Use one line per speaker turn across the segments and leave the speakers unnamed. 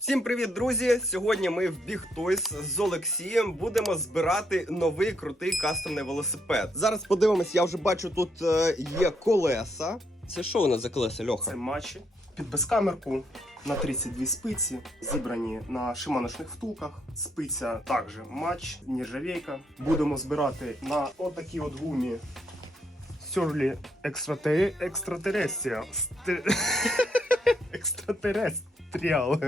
Всім привіт, друзі! Сьогодні ми в Big Toys з Олексієм будемо збирати новий крутий кастомний велосипед. Зараз подивимось, я вже бачу, тут е, є колеса. Це що у нас за колеса, Льоха?
Це матчі під безкамерку на 32 спиці, зібрані на шиманочних втулках. Спиця також матч, нержавейка. Будемо збирати на отакій от гумі Сьорлі екстратерестріал. Екстратерестріал.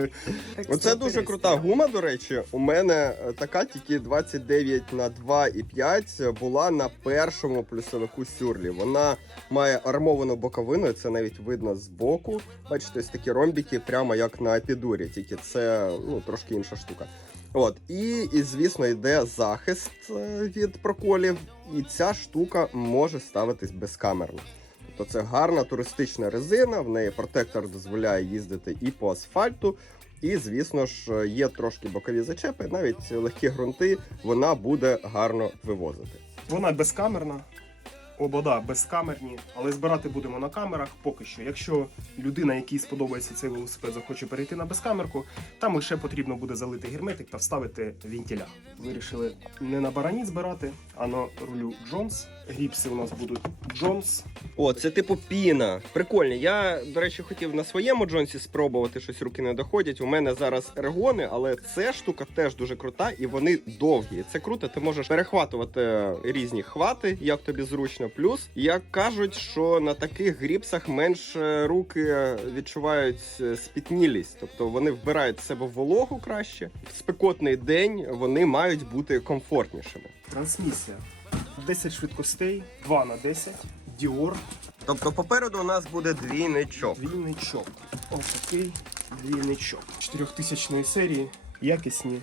Оце дуже крута гума, до речі. У мене е, така тільки 29 на 2,5 була на першому плюсовику сюрлі. Вона має армовану боковину, і це навіть видно з боку. Бачите, ось такі ромбіки, прямо як на епідурі, тільки це ну, трошки інша штука. От, і, і звісно, йде захист е, від проколів, і ця штука може ставитись безкамерно. Тобто це гарна туристична резина, в неї протектор дозволяє їздити і по асфальту. І, звісно ж, є трошки бокові зачепи, навіть легкі ґрунти вона буде гарно вивозити.
Вона безкамерна. Обода безкамерні, але збирати будемо на камерах поки що. Якщо людина, якій сподобається цей велосипед, захоче перейти на безкамерку, там лише потрібно буде залити герметик та вставити вентиля. Вирішили не на барані збирати, а на рулю Джонс. Гріпси у нас будуть Джонс.
О, це типу піна. Прикольно. Я, до речі, хотів на своєму джонсі спробувати, щось руки не доходять. У мене зараз ергони, але ця штука теж дуже крута і вони довгі. Це круто. Ти можеш перехватувати різні хвати, як тобі зручно. Плюс, як кажуть, що на таких гріпсах менше руки відчувають е, спітнілість, тобто вони вбирають в себе вологу краще. В спекотний день вони мають бути комфортнішими.
Трансмісія. 10 швидкостей, 2 на 10, Dior,
Тобто, попереду у нас буде двійничок.
двійничок. Ось такий двійничок. 4000 серії, якісні.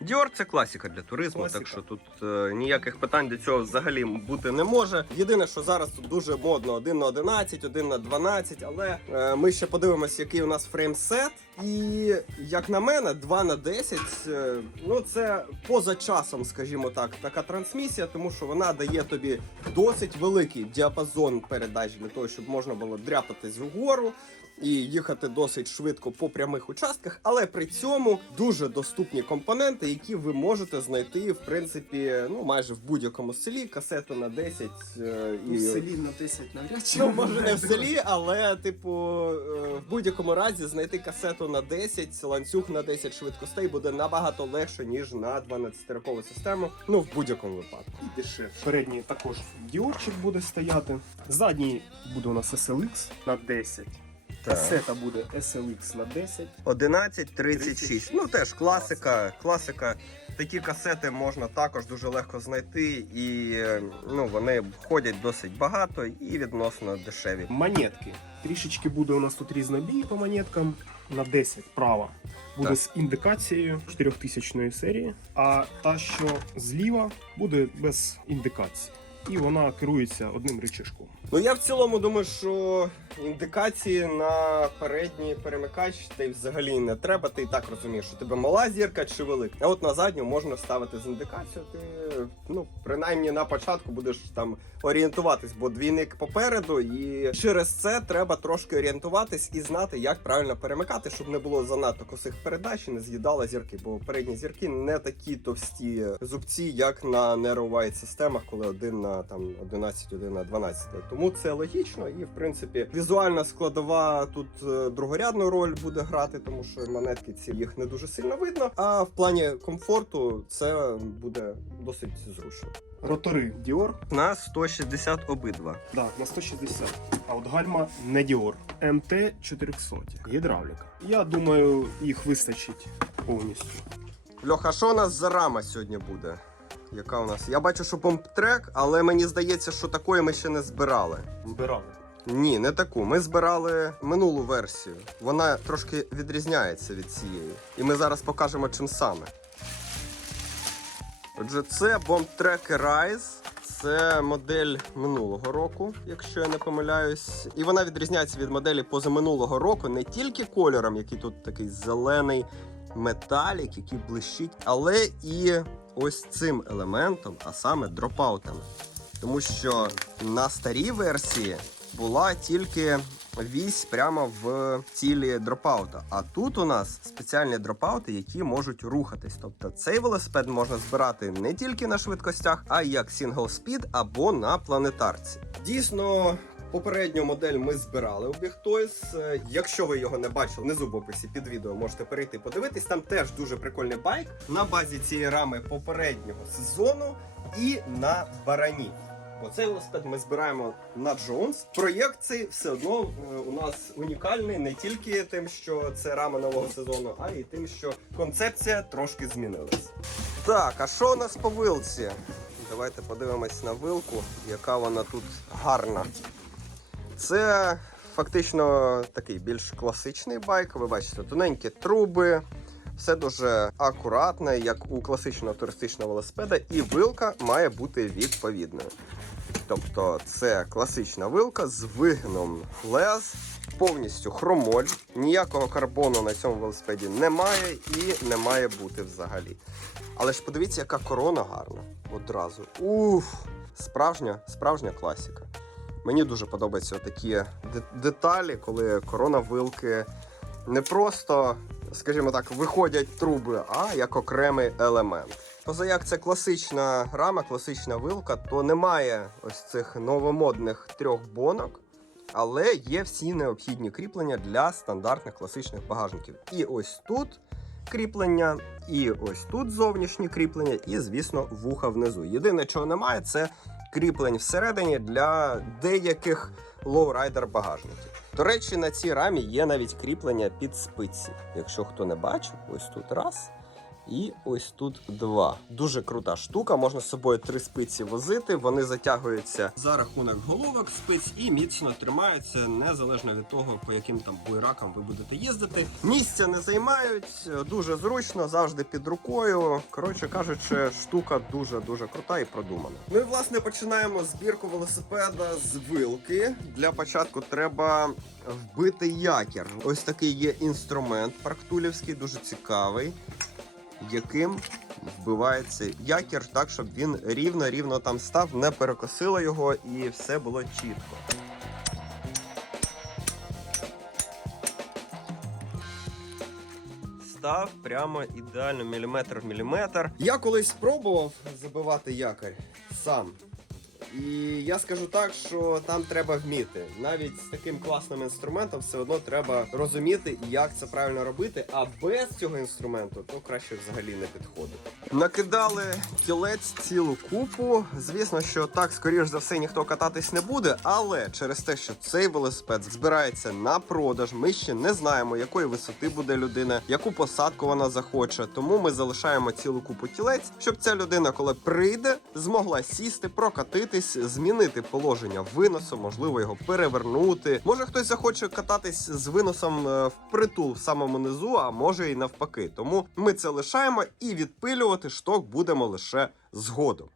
Діор це класика для туризму,
Класика.
так що тут е, ніяких питань до цього взагалі бути не може. Єдине, що зараз тут дуже модно 1 на 11, 1 на 12, але е, ми ще подивимося, який у нас фреймсет. І як на мене, 2 на 10, е, ну це поза часом, скажімо так, така трансмісія, тому що вона дає тобі досить великий діапазон передач для того, щоб можна було дряпатись вгору і їхати досить швидко по прямих участках, але при цьому дуже доступні компоненти, які ви можете знайти в принципі ну майже в будь-якому селі. Касету на 10 е, і
В селі на 10 навряд чи.
Ну, може не в селі, але, типу, е, в будь-якому разі знайти касету на 10, ланцюг на 10 швидкостей буде набагато легше, ніж на 12-рокову систему. Ну, в будь-якому випадку.
І дешевше. Передній також діорчик буде стояти. Задній буде у нас SLX на 10. Касета буде SLX на 10.
11.36. Ну теж класика, класика. Такі касети можна також дуже легко знайти, і ну вони ходять досить багато і відносно дешеві.
Монетки. Трішечки буде у нас тут різнобій по монеткам. На 10 права буде
Так.
з індикацією 4000 серії, а та, що зліва, буде без індикації. І вона керується одним рычажком.
Ну я в цілому думаю, що індикації на передній перемикач й взагалі не треба. Ти і так розумієш, що тебе мала зірка чи велика. А от на задню можна ставити з індикацією. Ти ну принаймні на початку будеш там орієнтуватись, бо двійник попереду, і через це треба трошки орієнтуватись і знати, як правильно перемикати, щоб не було занадто косих передач і не з'їдала зірки, бо передні зірки не такі товсті зубці, як на White системах, коли один на там 11, один на 12. Тому це логічно, і в принципі візуальна складова тут е, другорядну роль буде грати, тому що монетки ці їх не дуже сильно видно. А в плані комфорту це буде досить зручно.
Ротори Dior,
На 160 обидва.
да, на 160. А от гальма не Dior. МТ 400. Гідравліка. Я думаю, їх вистачить повністю.
Льоха, що у нас за рама сьогодні буде? Яка у нас? Я бачу, що помптрек, але мені здається, що такої ми ще не збирали.
Збирали.
Ні, не таку. Ми збирали минулу версію. Вона трошки відрізняється від цієї. І ми зараз покажемо чим саме. Отже, це Tracker Rise. Це модель минулого року, якщо я не помиляюсь. І вона відрізняється від моделі позаминулого року не тільки кольором, який тут такий зелений металік, який блищить, але і ось цим елементом, а саме дропаутами. Тому що на старій версії була тільки вісь прямо в цілі дропаута. А тут у нас спеціальні дропаути, які можуть рухатись. Тобто цей велосипед можна збирати не тільки на швидкостях, а й як сингл спід або на планетарці. Дійсно. Попередню модель ми збирали у Toys. Е, Якщо ви його не бачили, внизу в описі під відео можете перейти подивитись. Там теж дуже прикольний байк на базі цієї рами попереднього сезону і на барані. Бо цей велосипед ми збираємо на Джонс. Проєкт цей все одно е, у нас унікальний не тільки тим, що це рама нового сезону, а й тим, що концепція трошки змінилась. Так, а що у нас по вилці? Давайте подивимось на вилку, яка вона тут гарна. Це фактично такий більш класичний байк. Ви бачите, тоненькі труби, все дуже акуратно, як у класичного туристичного велосипеда, і вилка має бути відповідною. Тобто це класична вилка з вигином лез, повністю хромоль, ніякого карбону на цьому велосипеді немає і не має бути взагалі. Але ж подивіться, яка корона гарна одразу. Уф! Справжня, справжня класіка. Мені дуже подобаються такі деталі, коли корона вилки не просто, скажімо так, виходять труби, а як окремий елемент. Поза як це класична рама, класична вилка, то немає ось цих новомодних трьох бонок, але є всі необхідні кріплення для стандартних класичних багажників. І ось тут кріплення, і ось тут зовнішні кріплення, і, звісно, вуха внизу. Єдине, чого немає, це кріплень всередині для деяких лоурайдер багажників. До речі, на цій рамі є навіть кріплення під спиці. Якщо хто не бачив, ось тут раз. І ось тут два. Дуже крута штука. Можна з собою три спиці возити. Вони затягуються за рахунок головок спиць і міцно тримаються незалежно від того, по яким там буйракам ви будете їздити. Місця не займають, дуже зручно, завжди під рукою. Коротше кажучи, штука дуже дуже крута і продумана. Ми власне починаємо збірку велосипеда з вилки. Для початку треба вбити якір. Ось такий є інструмент парктулівський, дуже цікавий яким вбивається якір так, щоб він рівно-рівно там став, не перекосило його і все було чітко. Став прямо ідеально міліметр в міліметр. Я колись спробував забивати якорь сам. І я скажу так, що там треба вміти. Навіть з таким класним інструментом все одно треба розуміти, як це правильно робити. А без цього інструменту то краще взагалі не підходить. Накидали кілець цілу купу. Звісно, що так, скоріш за все, ніхто кататись не буде, але через те, що цей велосипед збирається на продаж, ми ще не знаємо, якої висоти буде людина, яку посадку вона захоче. Тому ми залишаємо цілу купу кілець, щоб ця людина, коли прийде, змогла сісти, прокатитись, змінити положення виносу, можливо, його перевернути. Може, хтось захоче кататись з виносом в притул в самому низу, а може і навпаки. Тому ми це лишаємо і відпилювати шток будемо лише згодом.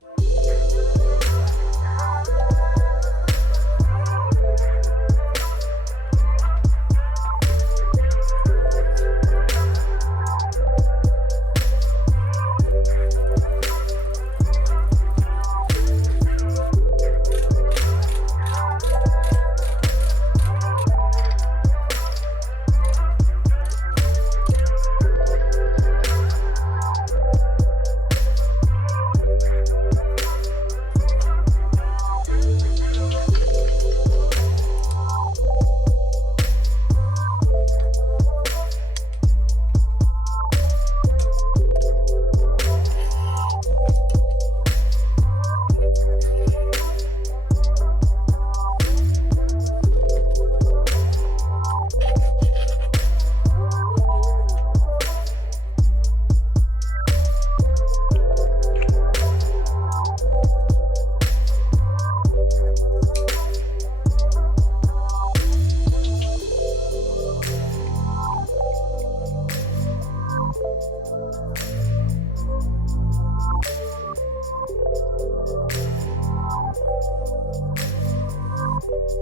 Thank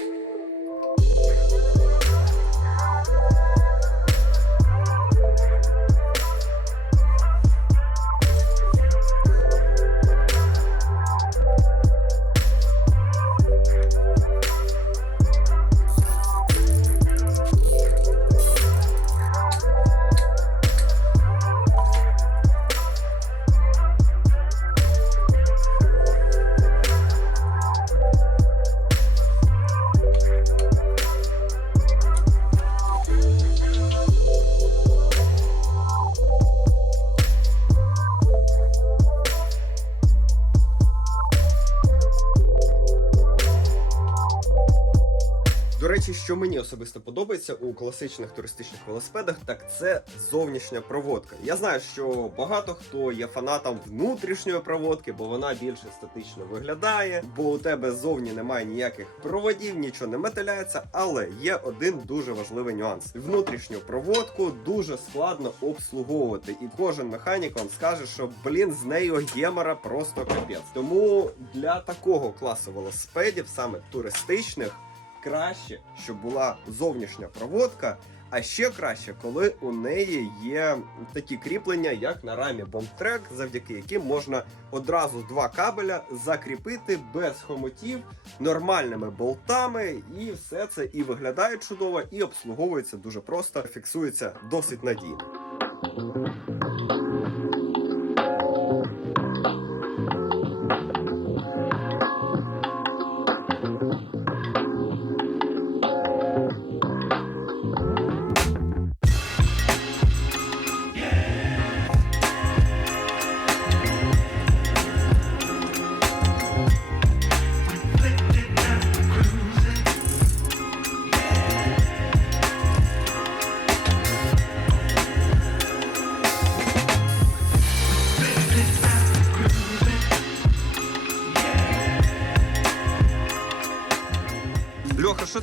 you. Що мені особисто подобається у класичних туристичних велосипедах, так це зовнішня проводка. Я знаю, що багато хто є фанатом внутрішньої проводки, бо вона більш естетично виглядає, бо у тебе ззовні немає ніяких проводів, нічого не металяється. Але є один дуже важливий нюанс: внутрішню проводку дуже складно обслуговувати, і кожен механік вам скаже, що блін з нею гемора просто капець. Тому для такого класу велосипедів, саме туристичних краще, щоб була зовнішня проводка. А ще краще, коли у неї є такі кріплення, як на рамі Bombtrack, завдяки яким можна одразу два кабеля закріпити без хомутів нормальними болтами, і все це і виглядає чудово, і обслуговується дуже просто, фіксується досить надійно.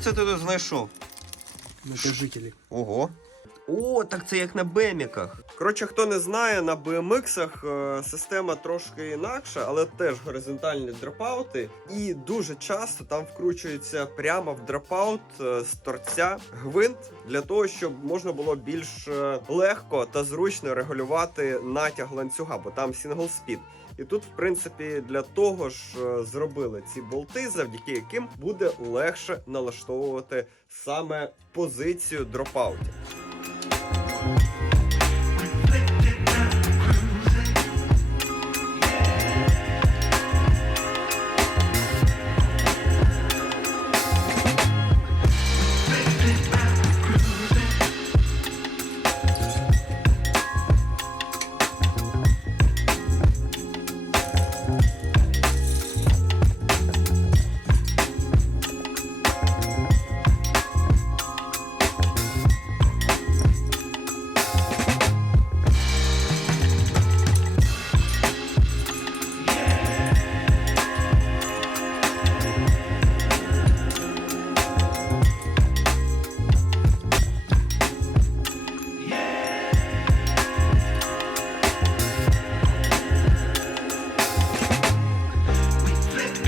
Це ти тут знайшов?
Натяжителі.
Ого. О, так це як на беміках. Коротше, хто не знає, на BMX е, система трошки інакша, але теж горизонтальні дропаути. І дуже часто там вкручується прямо в дропаут е, з торця гвинт для того, щоб можна було більш е, легко та зручно регулювати натяг ланцюга, бо там сингл спід. І тут, в принципі, для того ж е, зробили ці болти, завдяки яким буде легше налаштовувати саме позицію дропаутів.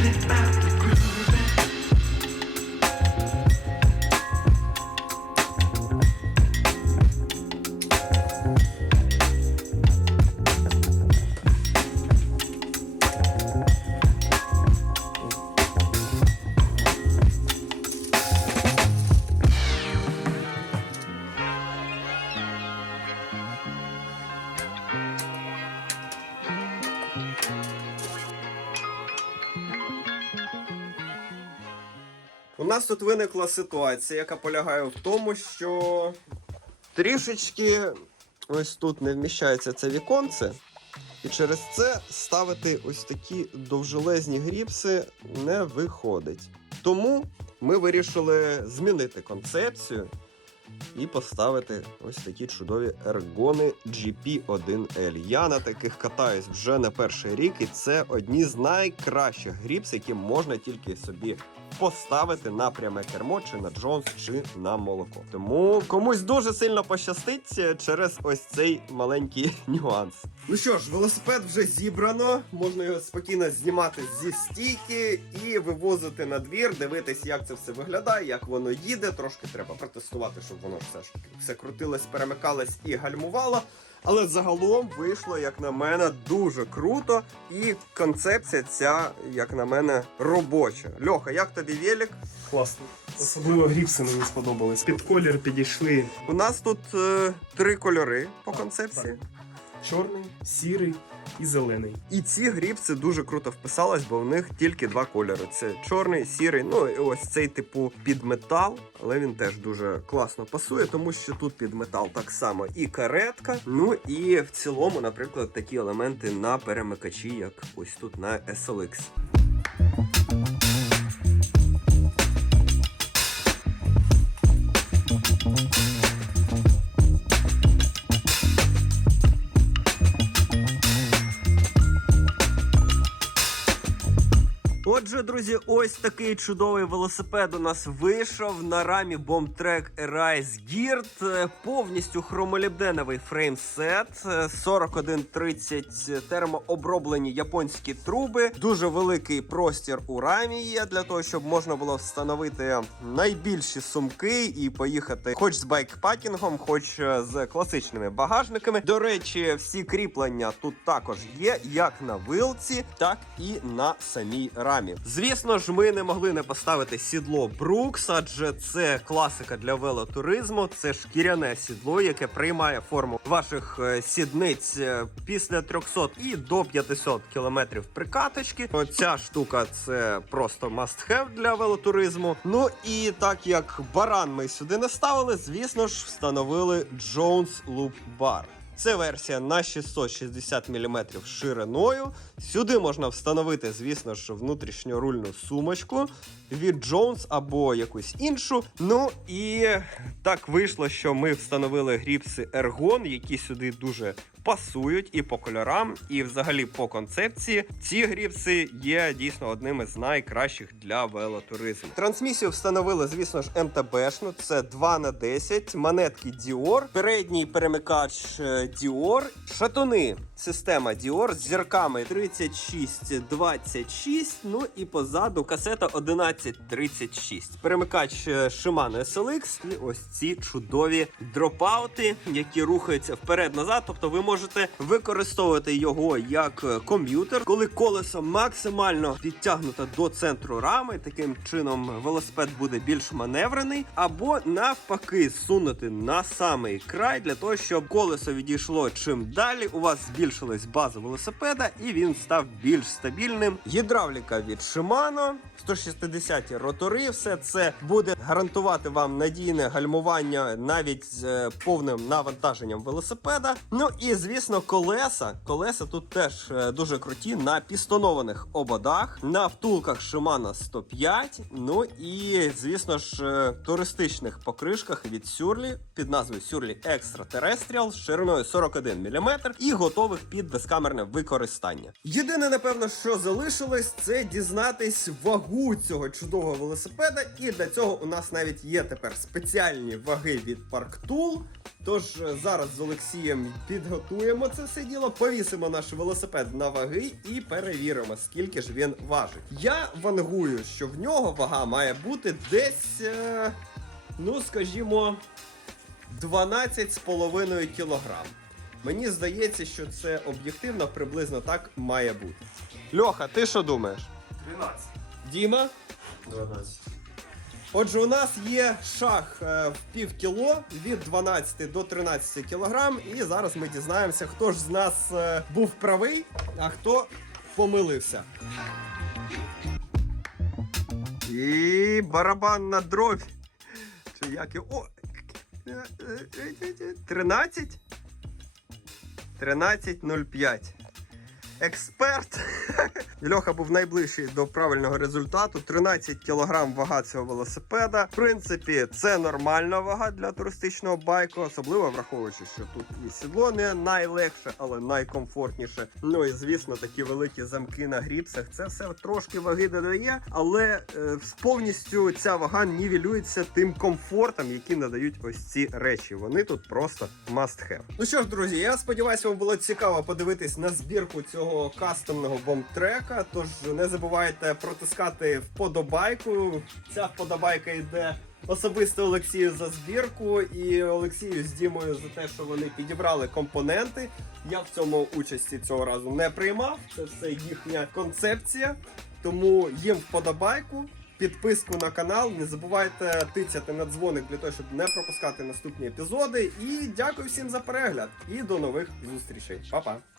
У нас тут виникла ситуація, яка полягає в тому, що трішечки ось тут не вміщається це віконце. І через це ставити ось такі довжелезні гріпси не виходить. Тому ми вирішили змінити концепцію і поставити ось такі чудові ергони GP1L. Я на таких катаюсь вже не перший рік, і це одні з найкращих гріпс, які можна тільки собі поставити на пряме кермо, чи на Джонс, чи на молоко. Тому комусь дуже сильно пощастить е, через ось цей маленький нюанс. Ну що ж, велосипед вже зібрано, можна його спокійно знімати зі стійки і вивозити на двір, дивитись, як це все виглядає, як воно їде. Трошки треба протестувати, щоб воно все ж таки все крутилось, перемикалось і гальмувало. Але загалом вийшло, як на мене, дуже круто. І концепція ця, як на мене, робоча. Льоха, як тобі велик?
Класно. Особливо гріпси мені сподобались. Під колір підійшли
У нас тут е, три кольори по концепції.
чорний, сірий і зелений.
І ці грібці дуже круто вписались, бо в них тільки два кольори: це чорний, сірий. Ну і ось цей типу під метал, але він теж дуже класно пасує, тому що тут під метал так само і каретка. Ну і в цілому, наприклад, такі елементи на перемикачі, як ось тут на SLX. Друзі, ось такий чудовий велосипед у нас вийшов на рамі Bombtrack Arise Geared. Е, Повністю хромолібденовий фреймсет, е, 4130 термооброблені японські труби. Дуже великий простір у рамі є для того, щоб можна було встановити найбільші сумки і поїхати хоч з байкпакінгом, хоч е, з класичними багажниками. До речі, всі кріплення тут також є, як на вилці, так і на самій рамі. Звісно ж, ми не могли не поставити сідло Брукс, адже це класика для велотуризму. Це шкіряне сідло, яке приймає форму ваших е, сідниць е, після 300 і до 500 кілометрів прикаточки. Оця штука це просто must have для велотуризму. Ну і так як баран ми сюди не ставили, звісно ж, встановили Jones Loop Bar. Це версія на 660 мм шириною. Сюди можна встановити, звісно ж, внутрішньорульну сумочку від Jones або якусь іншу. Ну і так вийшло, що ми встановили гріпси Ergon, які сюди дуже пасують і по кольорам, і взагалі по концепції. Ці гріпси є дійсно одними з найкращих для велотуризму. Трансмісію встановили, звісно ж, МТБшну. Це 2 на 10 монетки Dior, передній перемикач е, Dior, шатуни. Система Dior з зірками 3626, ну і позаду касета 1136. Перемикач е, Shimano SLX і ось ці чудові дропаути, які рухаються вперед-назад. Тобто ви можете використовувати його як е, комп'ютер, коли колесо максимально підтягнуто до центру рами. Таким чином велосипед буде більш маневрений, або навпаки сунути на самий край для того, щоб колесо відійшло чим далі. У вас збільшилась база велосипеда, і він став більш стабільним. Гідравліка від Shimano, 160 ротори. Все це буде гарантувати вам надійне гальмування навіть з е, повним навантаженням велосипеда. Ну і звісно, колеса. Колеса тут теж е, дуже круті на пістонованих ободах, на втулках Shimano 105. Ну і звісно ж, е, туристичних покришках від Surly під назвою Surly Extra Terrestrial з шириною 41 мм і готових під безкамерне використання. Єдине, напевно, що залишилось, це дізнатись вагу цього чудового велосипеда. І для цього у нас навіть є тепер спеціальні ваги від Parktool. Тож е, зараз з Олексієм підготуємо це все діло, повісимо наш велосипед на ваги і перевіримо, скільки ж він важить. Я вангую, що в нього вага має бути десь, е, ну скажімо, 12,5 кілограм. Мені здається, що це об'єктивно приблизно так має бути. Льоха, ти що думаєш?
12.
Діма?
12.
Отже, у нас є шаг е, в пів кіло від 12 до 13 кілограм, і зараз ми дізнаємося, хто ж з нас е, був правий, а хто помилився. І барабанна дробь. Чи як і. О! 13? 13.05. Експерт. Льоха був найближчий до правильного результату. 13 кг вага цього велосипеда. В принципі, це нормальна вага для туристичного байку, особливо враховуючи, що тут і сідло не найлегше, але найкомфортніше. Ну і звісно, такі великі замки на гріпсах. Це все трошки ваги додає, але е, повністю ця вага нівелюється тим комфортом, який надають ось ці речі. Вони тут просто must have. Ну що ж, друзі, я сподіваюся, вам було цікаво подивитись на збірку цього кастомного бомбтрека. Тож не забувайте протискати вподобайку. Ця вподобайка йде. Особисто Олексію за збірку і Олексію з Дімою за те, що вони підібрали компоненти. Я в цьому участі цього разу не приймав. Це все їхня концепція. Тому їм вподобайку, підписку на канал. Не забувайте тицяти на дзвоник для того, щоб не пропускати наступні епізоди. І дякую всім за перегляд. І до нових зустрічей. Па-па!